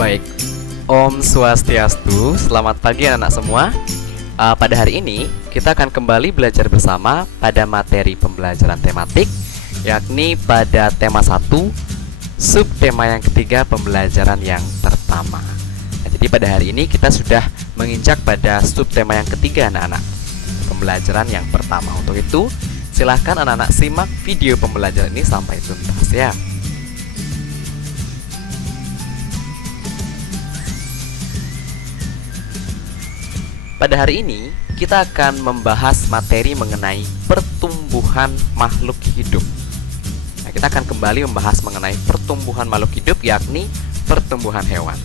Baik, Om Swastiastu, selamat pagi anak-anak semua. Pada hari ini kita akan kembali belajar bersama pada materi pembelajaran tematik, yakni pada tema 1, subtema yang ketiga, pembelajaran yang pertama. Jadi pada hari ini kita sudah menginjak pada subtema yang ketiga anak-anak, pembelajaran yang pertama. Untuk itu, silahkan anak-anak simak video pembelajaran ini sampai tuntas ya. Pada hari ini, kita akan membahas materi mengenai pertumbuhan makhluk hidup. Nah, kita akan kembali membahas mengenai pertumbuhan makhluk hidup, yakni pertumbuhan hewan.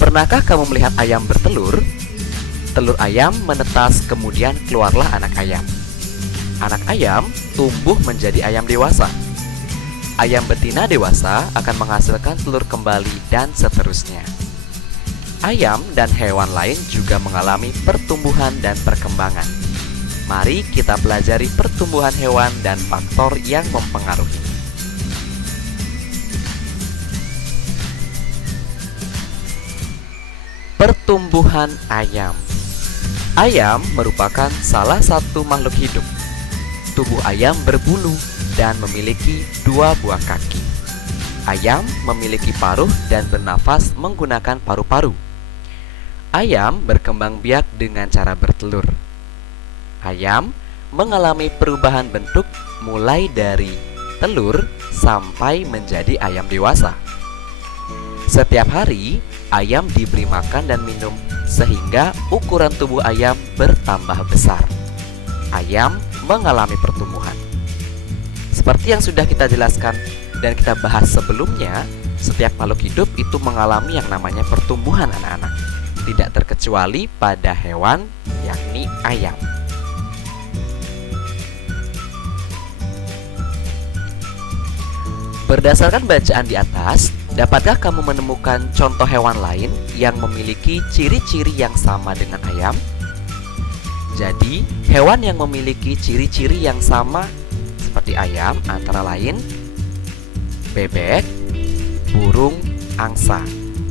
Pernahkah kamu melihat ayam bertelur? Telur ayam menetas, kemudian keluarlah anak ayam. Anak ayam tumbuh menjadi ayam dewasa. Ayam betina dewasa akan menghasilkan telur kembali, dan seterusnya. Ayam dan hewan lain juga mengalami pertumbuhan dan perkembangan. Mari kita pelajari pertumbuhan hewan dan faktor yang mempengaruhi. Pertumbuhan ayam. Ayam merupakan salah satu makhluk hidup. Tubuh ayam berbulu dan memiliki 2 buah kaki. Ayam memiliki paruh dan bernafas menggunakan paru-paru. Ayam berkembang biak dengan cara bertelur. Ayam mengalami perubahan bentuk mulai dari telur sampai menjadi ayam dewasa. Setiap hari, ayam diberi makan dan minum sehingga ukuran tubuh ayam bertambah besar. Ayam mengalami pertumbuhan. Seperti yang sudah kita jelaskan dan kita bahas sebelumnya, setiap makhluk hidup itu mengalami yang namanya pertumbuhan anak-anak. Tidak terkecuali pada hewan, yakni ayam. Berdasarkan bacaan di atas, dapatkah kamu menemukan contoh hewan lain yang memiliki ciri-ciri yang sama dengan ayam? Jadi, hewan yang memiliki ciri-ciri yang sama seperti ayam antara lain bebek, burung, angsa,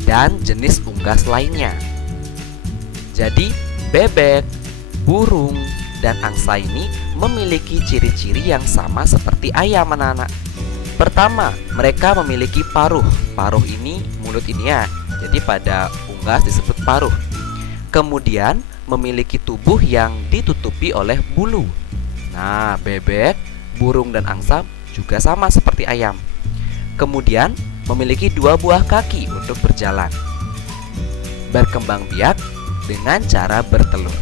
dan jenis unggas lainnya. Jadi, bebek, burung, dan angsa ini memiliki ciri-ciri yang sama seperti ayam anak-anak. Pertama, mereka memiliki paruh. Paruh ini mulut ini ya. Jadi pada unggas disebut paruh. Kemudian memiliki tubuh yang ditutupi oleh bulu. Nah, bebek, burung, dan angsa juga sama seperti ayam. Kemudian memiliki 2 buah kaki untuk berjalan. Berkembang biak dengan cara bertelur.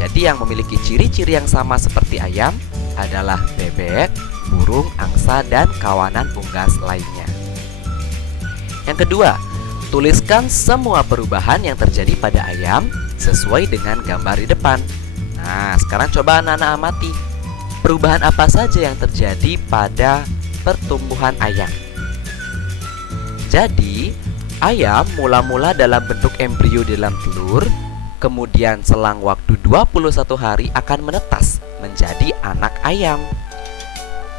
Jadi yang memiliki ciri-ciri yang sama seperti ayam adalah bebek, burung, angsa, dan kawanan unggas lainnya. Yang kedua, tuliskan semua perubahan yang terjadi pada ayam sesuai dengan gambar di depan. Nah, sekarang coba anak-anak amati. Perubahan apa saja yang terjadi pada pertumbuhan ayam? Jadi, ayam mula-mula dalam bentuk embrio di dalam telur, kemudian selang waktu 21 hari akan menetas menjadi anak ayam.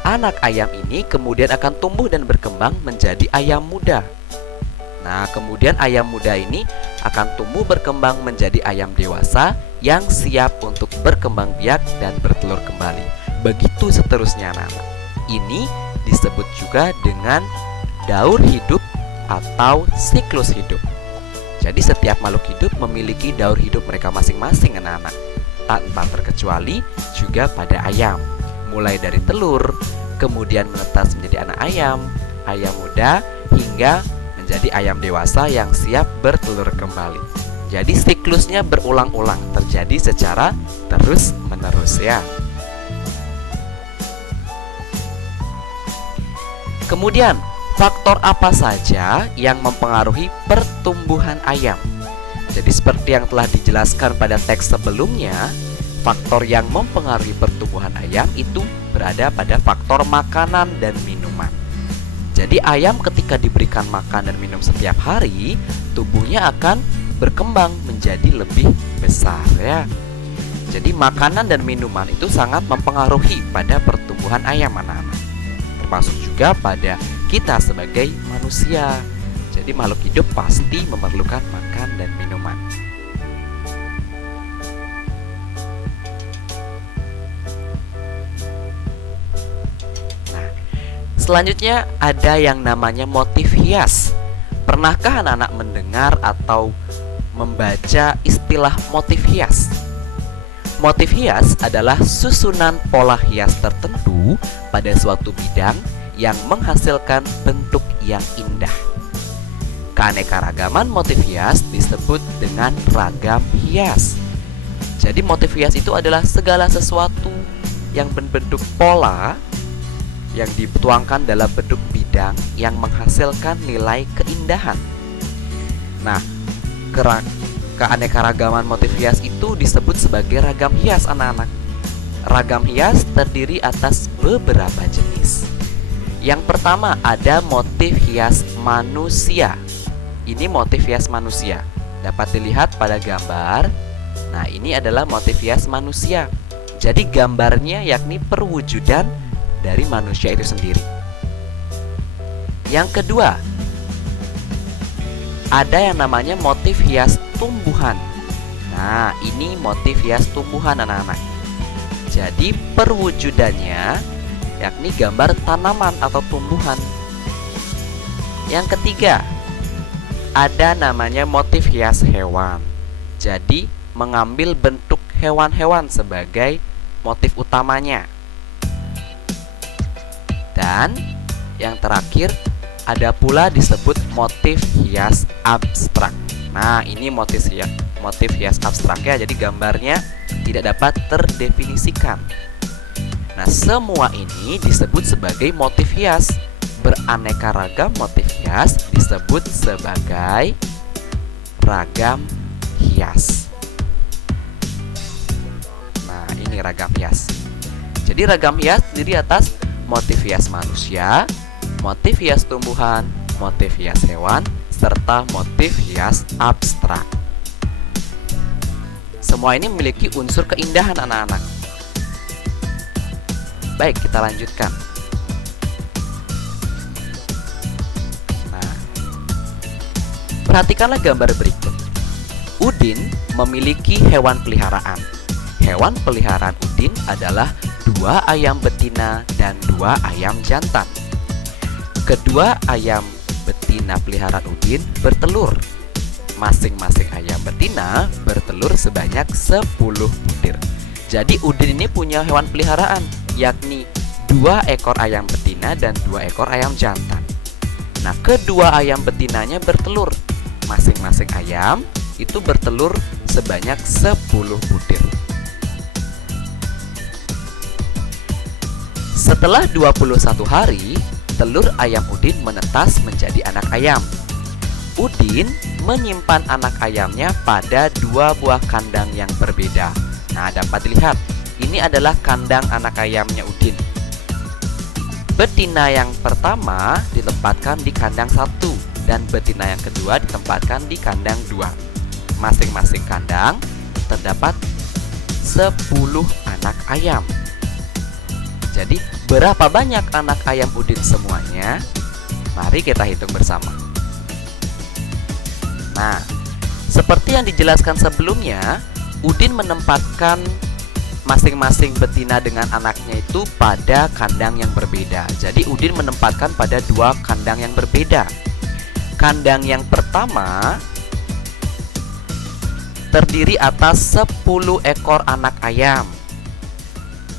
Anak ayam ini kemudian akan tumbuh dan berkembang menjadi ayam muda. Nah, kemudian ayam muda ini akan tumbuh berkembang menjadi ayam dewasa yang siap untuk berkembang biak dan bertelur kembali. Begitu seterusnya anak-anak. Ini disebut juga dengan daur hidup atau siklus hidup. Jadi setiap makhluk hidup memiliki daur hidup mereka masing-masing anak-anak. Tanpa terkecuali juga pada ayam. Mulai dari telur, kemudian menetas menjadi anak ayam, ayam muda, hingga menjadi ayam dewasa yang siap bertelur kembali. Jadi siklusnya berulang-ulang, terjadi secara terus-menerus ya. Kemudian, faktor apa saja yang mempengaruhi pertumbuhan ayam? Jadi seperti yang telah dijelaskan pada teks sebelumnya, faktor yang mempengaruhi pertumbuhan ayam itu berada pada faktor makanan dan minuman. Jadi ayam ketika diberikan makan dan minum setiap hari, tubuhnya akan berkembang menjadi lebih besar ya. Jadi makanan dan minuman itu sangat mempengaruhi pada pertumbuhan ayam anak-anak. Termasuk juga pada kita sebagai manusia. Jadi makhluk hidup pasti memerlukan makan dan minuman. Nah, selanjutnya ada yang namanya motif hias. Pernahkah anak-anak mendengar atau membaca istilah motif hias? Motif hias adalah susunan pola hias tertentu pada suatu bidang yang menghasilkan bentuk yang indah. Keanekaragaman motif hias disebut dengan ragam hias. Jadi motif hias itu adalah segala sesuatu yang berbentuk pola yang dituangkan dalam bentuk bidang yang menghasilkan nilai keindahan. Nah, keanekaragaman motif hias itu disebut sebagai ragam hias anak-anak. Ragam hias terdiri atas beberapa jenis. Yang pertama ada motif hias manusia. Ini motif hias manusia. Dapat dilihat pada gambar. Nah, ini adalah motif hias manusia. Jadi gambarnya yakni perwujudan dari manusia itu sendiri. Yang kedua, ada yang namanya motif hias tumbuhan. Nah, ini motif hias tumbuhan anak-anak. Jadi perwujudannya yakni gambar tanaman atau tumbuhan. Yang ketiga, ada namanya motif hias hewan. Jadi mengambil bentuk hewan-hewan sebagai motif utamanya. Dan yang terakhir ada pula disebut motif hias abstrak. Nah, ini motif hias abstrak ya. Jadi gambarnya tidak dapat terdefinisikan. Nah, semua ini disebut sebagai motif hias. Beraneka ragam motif hias disebut sebagai ragam hias. Nah, ini ragam hias. Jadi ragam hias terdiri atas motif hias manusia, motif hias tumbuhan, motif hias hewan, serta motif hias abstrak. Semua ini memiliki unsur keindahan anak-anak. Baik, kita lanjutkan. Nah, perhatikanlah gambar berikut. Udin memiliki hewan peliharaan. Hewan peliharaan Udin adalah 2 ayam betina dan 2 ayam jantan. Kedua ayam betina peliharaan Udin bertelur. Masing-masing ayam betina bertelur sebanyak 10 butir. Jadi Udin ini punya hewan peliharaan, yakni 2 ekor ayam betina dan 2 ekor ayam jantan. Nah, kedua ayam betinanya bertelur. Masing-masing ayam itu bertelur sebanyak 10 butir. Setelah 21 hari, telur ayam Udin menetas menjadi anak ayam. Udin menyimpan anak ayamnya pada 2 buah kandang yang berbeda. Nah, dapat dilihat, ini adalah kandang anak ayamnya Udin. Betina yang pertama ditempatkan di kandang 1 dan betina yang kedua ditempatkan di kandang 2. Masing-masing kandang terdapat 10 anak ayam. Jadi, berapa banyak anak ayam Udin semuanya? Mari kita hitung bersama. Nah, seperti yang dijelaskan sebelumnya, Udin menempatkan masing-masing betina dengan anaknya itu pada kandang yang berbeda. Jadi, Udin menempatkan pada 2 kandang yang berbeda. Kandang yang pertama terdiri atas 10 ekor anak ayam.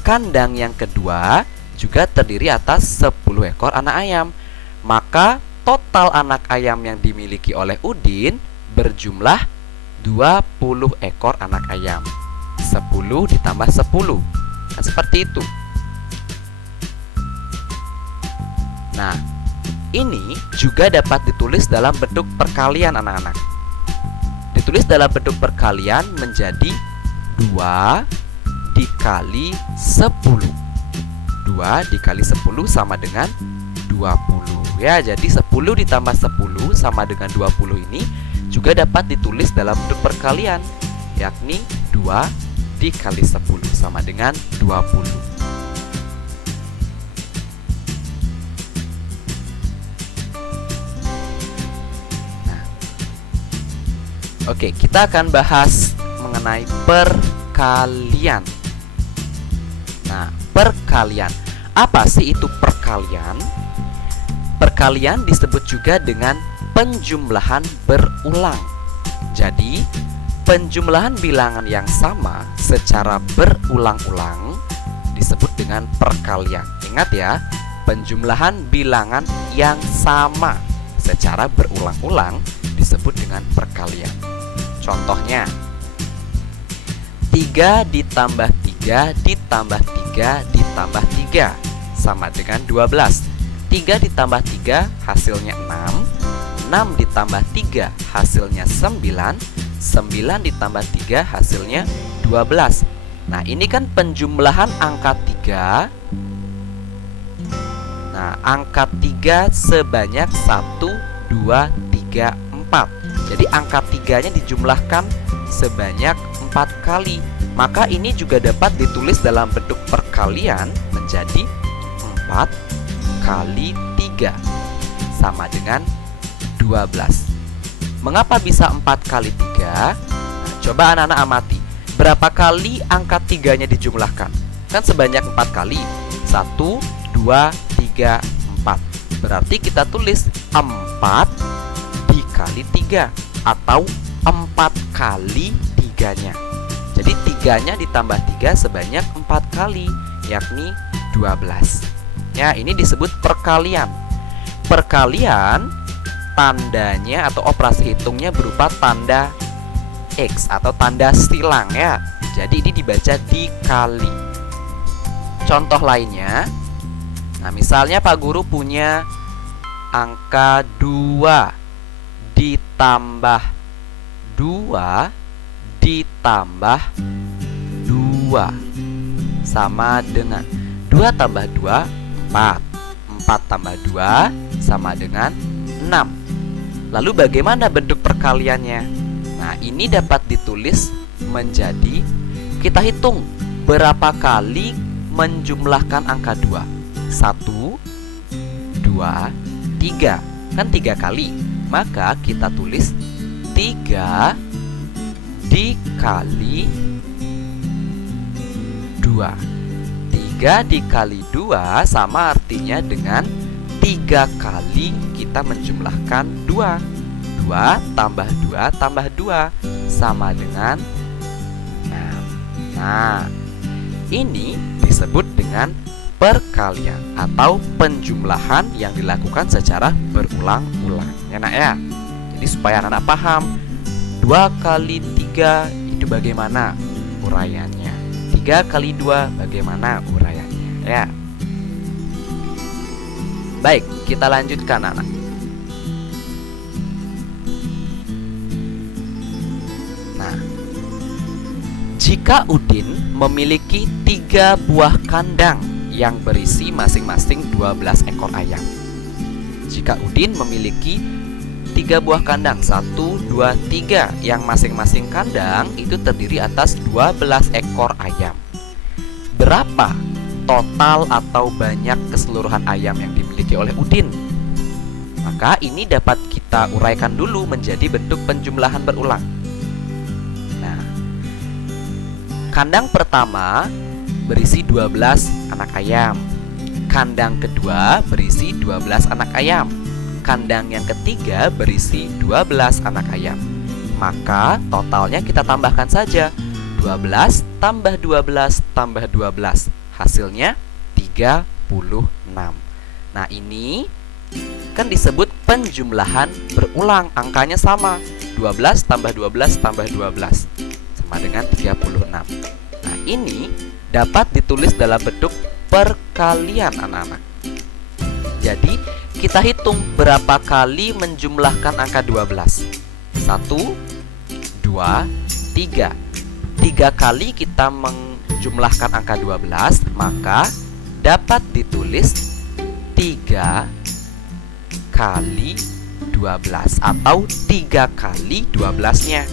Kandang yang kedua juga terdiri atas 10 ekor anak ayam. Maka total anak ayam yang dimiliki oleh Udin berjumlah 20 ekor anak ayam. 10 ditambah 10. Kan seperti itu. Nah, ini juga dapat ditulis dalam bentuk perkalian anak-anak. Ditulis dalam bentuk perkalian menjadi 2 dikali 10. 2 dikali 10 sama dengan 20. Ya, jadi 10 ditambah 10 sama dengan 20 ini juga dapat ditulis dalam bentuk perkalian, yakni 2 dikali 10 sama dengan 20. Oke, kita akan bahas mengenai perkalian. Nah, perkalian. Apa sih itu perkalian? Perkalian disebut juga dengan penjumlahan berulang. Jadi, penjumlahan bilangan yang sama secara berulang-ulang disebut dengan perkalian. Ingat ya, penjumlahan bilangan yang sama secara berulang-ulang disebut dengan perkalian. Contohnya, 3 ditambah 3 ditambah 3 ditambah 3 sama dengan 12. 3 ditambah 3 hasilnya 6. 6 ditambah 3 hasilnya 9. 9 ditambah 3 hasilnya 12. Nah, ini kan penjumlahan angka 3. Nah, angka 3 sebanyak 1, 2, 3, 4. Jadi angka 3-nya dijumlahkan sebanyak 4 kali. Maka ini juga dapat ditulis dalam bentuk perkalian menjadi 4 kali 3 sama dengan 12. Mengapa bisa 4 kali 3? Nah, coba anak-anak amati. Berapa kali angka 3-nya dijumlahkan? Kan sebanyak 4 kali. 1, 2, 3, 4. Berarti kita tulis 4 dikali 3 atau 4 kali 3-nya. Jadi 3-nya ditambah 3 sebanyak 4 kali, yakni 12. Ya, ini disebut perkalian. Perkalian tandanya atau operasi hitungnya berupa tanda X atau tanda silang ya. Jadi ini dibaca dikali. Contoh lainnya, nah misalnya Pak Guru punya angka 2 ditambah 2 ditambah 2 sama dengan 2 tambah 2, 4. 4 tambah 2 sama dengan 6. Lalu bagaimana bentuk perkaliannya? Nah, ini dapat ditulis menjadi, kita hitung berapa kali menjumlahkan angka 2. 1, 2, 3. Kan 3 kali. Maka kita tulis 3 dikali 2. 3 dikali 2 sama artinya dengan 3 kali kita menjumlahkan 2. 2 tambah 2 tambah 2 sama dengan 6. Nah, ini disebut dengan perkalian atau penjumlahan yang dilakukan secara berulang-ulang. Ya, nak ya. Jadi supaya anak-anak paham, 2 kali 3 itu bagaimana uraiannya, 3 kali 2 bagaimana uraiannya ya. Baik, kita lanjutkan anak. Nah, jika Udin memiliki 3 buah kandang yang berisi masing-masing 12 ekor ayam. Jika Udin memiliki 3 buah kandang, 1, 2, 3, yang masing-masing kandang itu terdiri atas 12 ekor ayam. Berapa total atau banyak keseluruhan ayam yang dimiliki oleh Udin? Maka ini dapat kita uraikan dulu menjadi bentuk penjumlahan berulang. Nah, kandang pertama berisi 12 anak ayam. Kandang kedua berisi 12 anak ayam. Kandang yang ketiga berisi 12 anak ayam. Maka totalnya kita tambahkan saja 12 tambah 12 tambah 12. Hasilnya 36. Nah, ini kan disebut penjumlahan berulang. Angkanya sama, 12 tambah 12 tambah 12 sama dengan 36. Nah, ini dapat ditulis dalam bentuk perkalian anak-anak. Jadi kita hitung berapa kali menjumlahkan angka 12. 1, 2, 3. 3 kali kita menjumlahkan angka 12, maka dapat ditulis 3 kali 12 atau 3 kali 12-nya.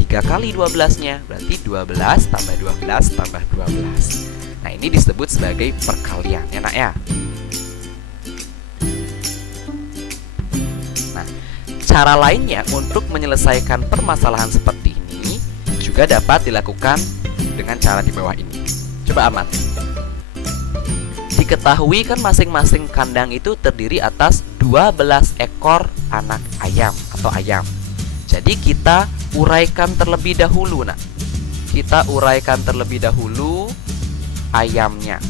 3 kali 12-nya berarti 12 tambah 12 tambah 12. Nah, ini disebut sebagai perkalian ya nak ya. Cara lainnya untuk menyelesaikan permasalahan seperti ini juga dapat dilakukan dengan cara di bawah ini. Coba amati. Diketahui kan masing-masing kandang itu terdiri atas 12 ekor anak ayam atau ayam. Jadi kita uraikan terlebih dahulu. Nah, kita uraikan terlebih dahulu ayamnya.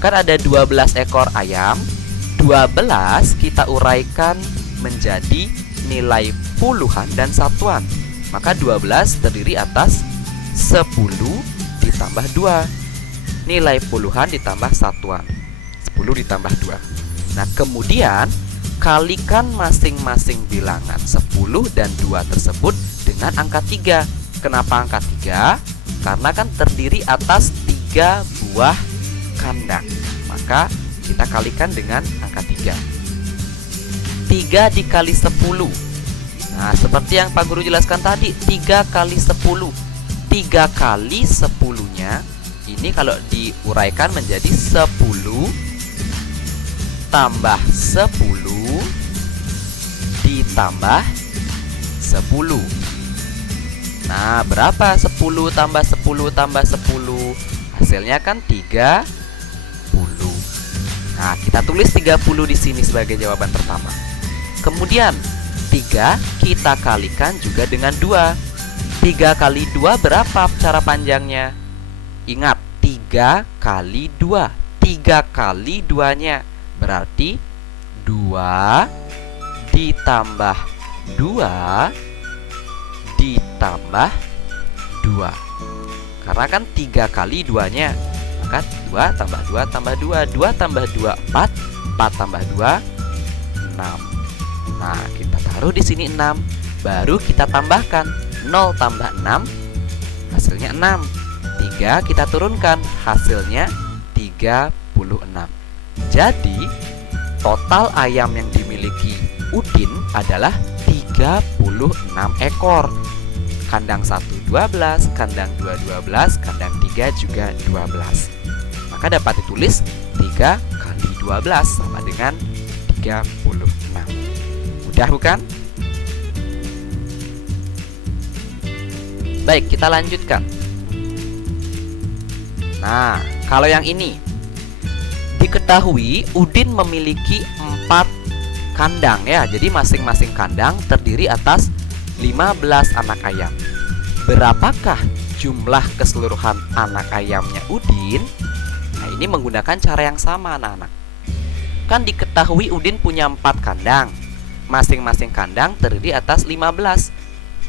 Kan ada 12 ekor ayam. 12 kita uraikan menjadi nilai puluhan dan satuan. Maka 12 terdiri atas 10 ditambah 2. Nilai puluhan ditambah satuan. 10 ditambah 2. Nah, kemudian kalikan masing-masing bilangan 10 dan 2 tersebut dengan angka 3. Kenapa angka 3? Karena kan terdiri atas 3 buah kandang. Maka kita kalikan dengan angka 3. 3 dikali 10. Nah, seperti yang Pak Guru jelaskan tadi, 3 kali 10. 3 kali 10-nya ini kalau diuraikan menjadi 10 tambah 10 ditambah 10. Nah, berapa 10 tambah 10 tambah 10? Hasilnya kan 30. Nah, kita tulis 30 di sini sebagai jawaban pertama. Kemudian 3 kita kalikan juga dengan 2. 3 kali 2 berapa cara panjangnya? Ingat, 3 kali 2. 3 kali 2-nya berarti 2 ditambah 2 ditambah 2. Karena kan 3 kali 2-nya, maka 2 tambah 2 tambah 2. 2 tambah 2 4. 4 tambah 2 6. Nah, kita taruh di sini 6. Baru kita tambahkan 0 tambah 6 hasilnya 6. 3 kita turunkan hasilnya 36. Jadi total ayam yang dimiliki Udin adalah 36 ekor. Kandang 1 12, kandang 2 12, kandang 3 juga 12. Maka dapat ditulis 3 kali 12 sama dengan 36. Mudah bukan? Baik, kita lanjutkan. Nah, kalau yang ini diketahui Udin memiliki 4 kandang ya. Jadi masing-masing kandang terdiri atas 15 anak ayam. Berapakah jumlah keseluruhan anak ayamnya Udin? Nah, ini menggunakan cara yang sama anak-anak. Kan diketahui Udin punya 4 kandang. Masing-masing kandang terdiri atas 15.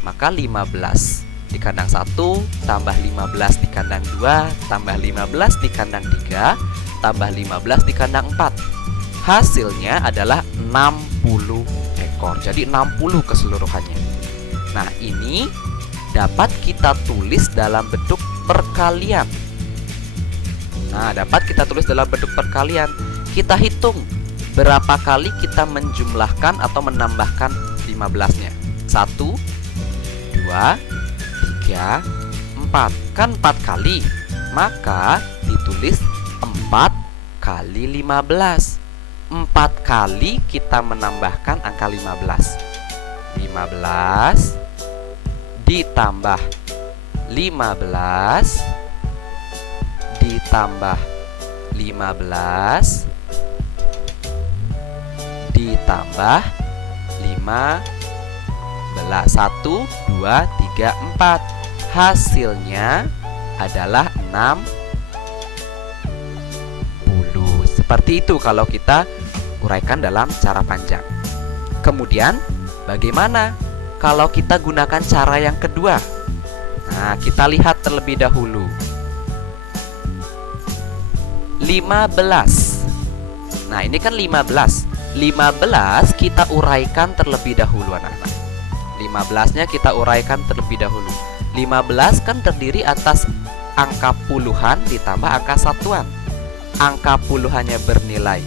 Maka 15 di kandang 1 tambah 15 di kandang 2 tambah 15 di kandang 3 tambah 15 di kandang 4. Hasilnya adalah 60 ekor. Jadi 60 keseluruhannya. Nah, ini dapat kita tulis dalam bentuk perkalian. Nah, dapat kita tulis dalam bentuk perkalian. Kita hitung berapa kali kita menjumlahkan atau menambahkan 15-nya. 1 2 3 4. Kan 4 kali. Maka ditulis 4 kali 15. 4 kali kita menambahkan angka 15. 15 ditambah 15 ditambah 15 ditambah 15. 1 2 3 4. Hasilnya adalah 60. Seperti itu kalau kita uraikan dalam cara panjang. Kemudian bagaimana kalau kita gunakan cara yang kedua? Nah, kita lihat terlebih dahulu. 15. Nah, ini kan 15. 15 kita uraikan terlebih dahulu anak-anak. 15-nya kita uraikan terlebih dahulu. 15 kan terdiri atas angka puluhan ditambah angka satuan. Angka puluhannya bernilai.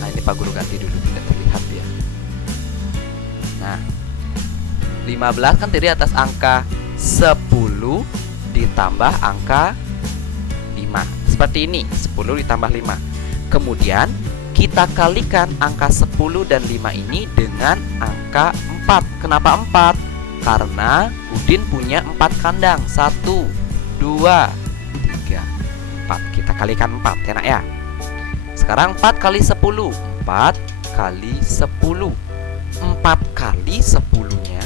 Nah, ini Pak Guru ganti dulu, tidak terlihat ya. Nah, 15 kan terdiri atas angka 10 ditambah angka 5. Seperti ini, 10 ditambah 5. Kemudian kita kalikan angka 10 dan 5 ini dengan angka 4. 4. Kenapa 4? Karena Udin punya 4 kandang. 1, 2, 3, 4. Kita kalikan 4 ya nak ya. Sekarang 4 kali 10. 4 kali 10. 4 kali 10-nya.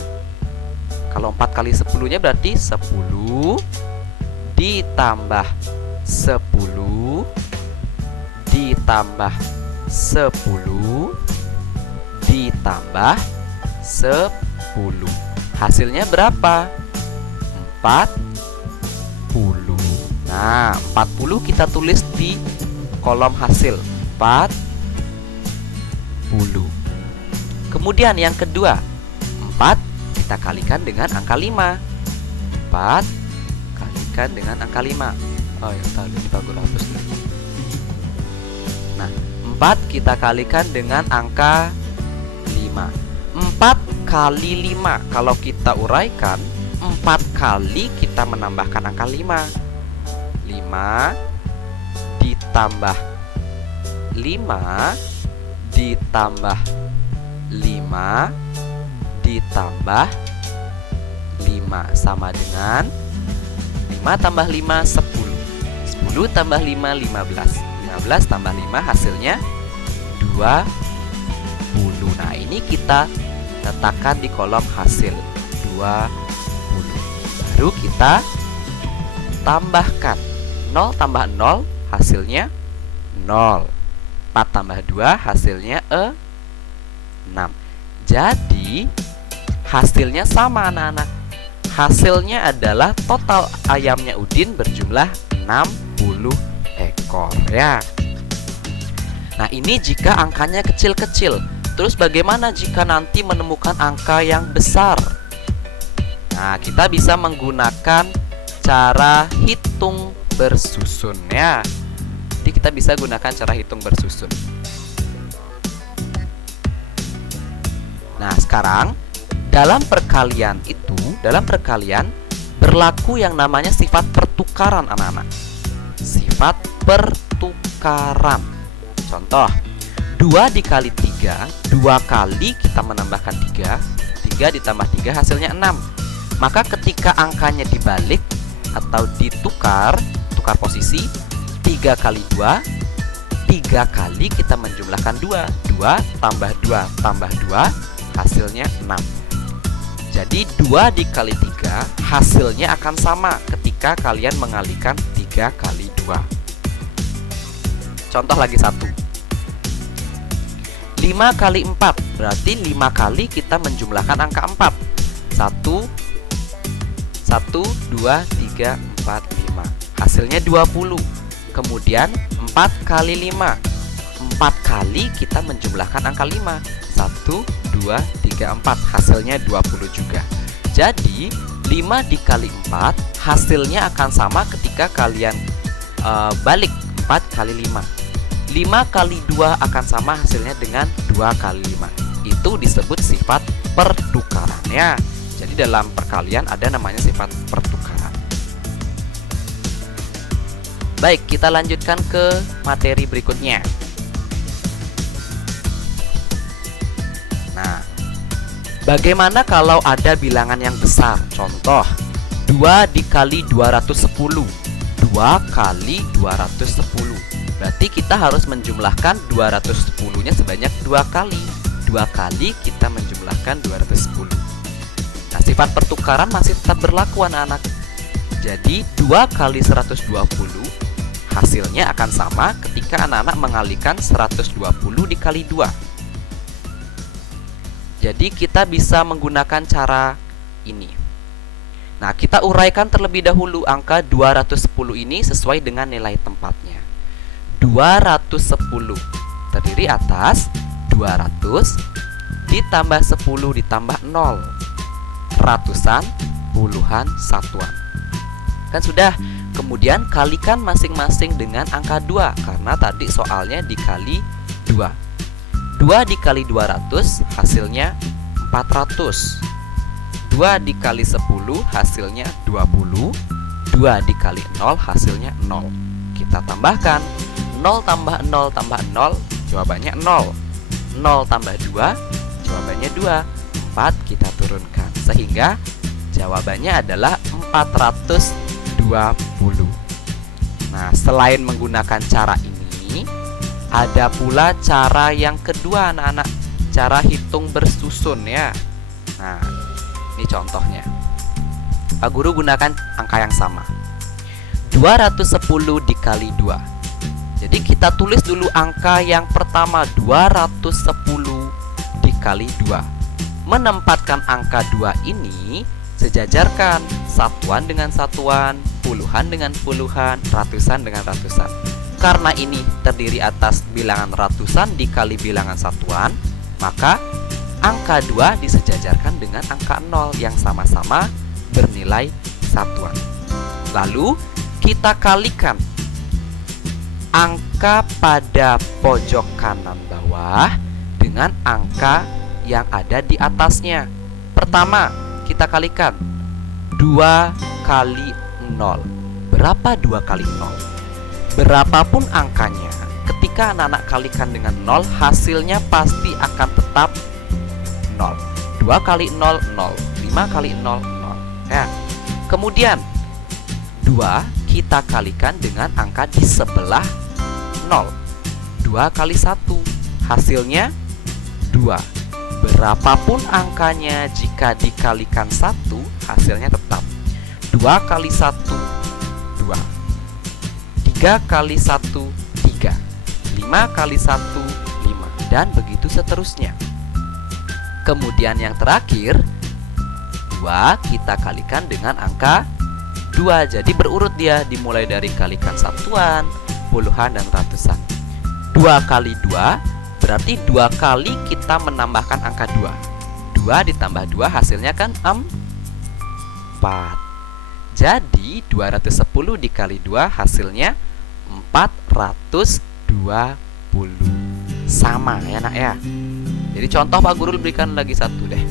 Kalau 4 kali 10-nya berarti 10 ditambah 10 ditambah 10 ditambah 10. Hasilnya berapa? 40. Nah, 40 kita tulis di kolom hasil. 40. Kemudian yang kedua, 4 kita kalikan dengan angka 5. 4 kalikan dengan angka 5. Oh ya, tadi kita hapus dulu. Nah, 4 kita kalikan dengan angka 5. 4 kali 5, kalau kita uraikan, 4 kali kita menambahkan angka 5. 5 ditambah 5 ditambah 5 ditambah 5 sama dengan 5 tambah 5, 10. 10 tambah 5, 15. 15 tambah 5 hasilnya 20. Nah, ini kita letakkan di kolom hasil 20. Baru kita tambahkan 0 tambah 0 hasilnya 0. 4 tambah 2 hasilnya 6. Jadi hasilnya sama anak-anak. Hasilnya adalah total ayamnya Udin berjumlah 60 ekor ya. Nah, ini jika angkanya kecil-kecil. Terus bagaimana jika nanti menemukan angka yang besar? Nah, kita bisa menggunakan cara hitung bersusun ya. Jadi kita bisa gunakan cara hitung bersusun. Nah, sekarang dalam perkalian berlaku yang namanya sifat pertukaran anak-anak. Sifat pertukaran. Contoh, 2 dikali 3, 2 kali kita menambahkan 3, 3 ditambah 3 hasilnya 6. Maka ketika angkanya dibalik atau ditukar, tukar posisi, 3 kali 2, 3 kali kita menjumlahkan 2, 2 tambah 2 tambah 2 hasilnya 6. Jadi 2 dikali 3 hasilnya akan sama ketika kalian mengalikan 3 kali 2. Contoh lagi 1. 5 kali 4 berarti 5 kali kita menjumlahkan angka 4. 1, 2, 3, 4, 5. Hasilnya 20. Kemudian 4 kali 5. 4 kali kita menjumlahkan angka 5. 1, 2, 3, 4. Hasilnya 20 juga. Jadi 5 dikali 4 hasilnya akan sama ketika kalian balik 4 kali 5. 5 kali 2 akan sama hasilnya dengan 2 kali 5. Itu disebut sifat pertukaran ya. Jadi dalam perkalian ada namanya sifat pertukaran. Baik, kita lanjutkan ke materi berikutnya. Nah, bagaimana kalau ada bilangan yang besar? Contoh, 2 dikali 210. 2 kali 210. Berarti kita harus menjumlahkan 210-nya sebanyak 2 kali. 2 kali kita menjumlahkan 210. Nah, sifat pertukaran masih tetap berlaku anak-anak. Jadi 2 kali 120 hasilnya akan sama ketika anak-anak mengalihkan 120 dikali 2. Jadi kita bisa menggunakan cara ini. Nah, kita uraikan terlebih dahulu angka 210 ini sesuai dengan nilai tempatnya. 210 terdiri atas 200 ditambah 10 ditambah 0. Ratusan, puluhan, satuan. Kan sudah. Kemudian kalikan masing-masing dengan angka 2 karena tadi soalnya dikali 2. 2 dikali 200 hasilnya 400. 2 dikali 10 hasilnya 20. 2 dikali 0 hasilnya 0. Kita tambahkan 0 tambah 0 tambah 0, jawabannya 0. 0 tambah 2, jawabannya 2. kita turunkan. Sehingga jawabannya adalah 420. Nah, selain menggunakan cara ini, ada pula cara yang kedua anak-anak, cara hitung bersusun ya. Nah, ini contohnya. Pak Guru gunakan angka yang sama, 210 dikali 2. Jadi kita tulis dulu angka yang pertama, 210 dikali 2. Menempatkan angka 2 ini sejajarkan, satuan dengan satuan, puluhan dengan puluhan, ratusan dengan ratusan. Karena ini terdiri atas bilangan ratusan dikali bilangan satuan, maka angka 2 disejajarkan dengan angka 0 yang sama-sama bernilai satuan. Lalu kita kalikan angka pada pojok kanan bawah dengan angka yang ada di atasnya. Pertama, kita kalikan 2 kali 0. Berapa 2 kali 0? Berapapun angkanya, ketika anak-anak kalikan dengan 0, hasilnya pasti akan tetap 0. 2 kali 0, 0. 5 kali 0, 0. Ya. Kemudian 2 kita kalikan dengan angka di sebelah 0. 2 kali 1, hasilnya 2. Berapapun angkanya, jika dikalikan 1, hasilnya tetap 2 kali 1, 2. 3 kali 1, 3. 5 kali 1, 5. Dan begitu seterusnya. Kemudian yang terakhir, 2 kita kalikan dengan angka 2. Jadi berurut dia, dimulai dari kalikan satuan, puluhan, dan ratusan. 2 kali 2 berarti 2 kali kita menambahkan angka 2. 2 ditambah 2 hasilnya kan 4. Jadi 210 dikali 2 hasilnya 420. Sama ya nak ya. Jadi contoh Pak Guru berikan lagi satu deh.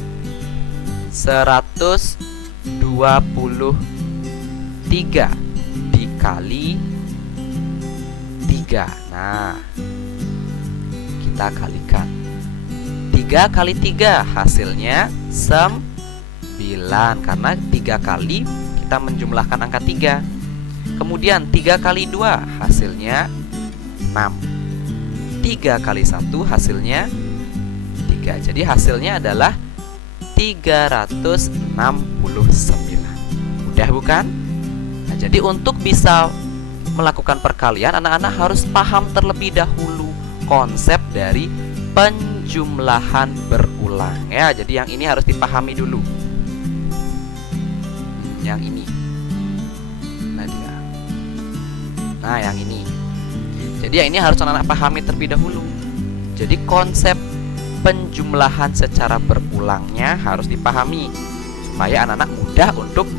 123 dikali 3. Nah, kita kalikan 3 kali 3 hasilnya 9. Karena 3 kali kita menjumlahkan angka 3. Kemudian 3 kali 2 hasilnya 6. 3 kali 1 hasilnya 3. Jadi hasilnya adalah 369. Mudah bukan? Nah, jadi untuk bisa melakukan perkalian, anak-anak harus paham terlebih dahulu konsep dari penjumlahan berulang ya. Jadi yang ini harus dipahami dulu. Yang ini. Nah, yang ini. Jadi yang ini harus anak-anak pahami terlebih dahulu. Jadi konsep penjumlahan secara berulangnya harus dipahami supaya anak-anak mudah untuk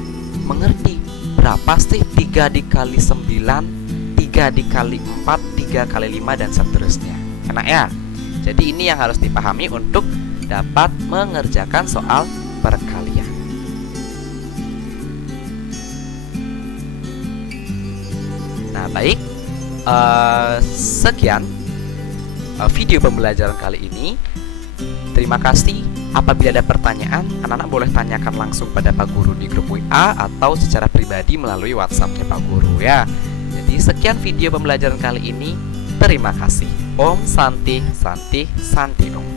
mengerti berapa sih 3 dikali 9, 3 dikali 4, 3 kali 5, dan seterusnya. Enak ya? Jadi ini yang harus dipahami untuk dapat mengerjakan soal perkalian. Nah, baik. Sekian video pembelajaran kali ini. Terima kasih. Apabila ada pertanyaan, anak-anak boleh tanyakan langsung pada Pak Guru di grup WA atau secara pribadi melalui WhatsApp-nya Pak Guru ya. Jadi sekian video pembelajaran kali ini. Terima kasih. Om Santi Santi Santi Om.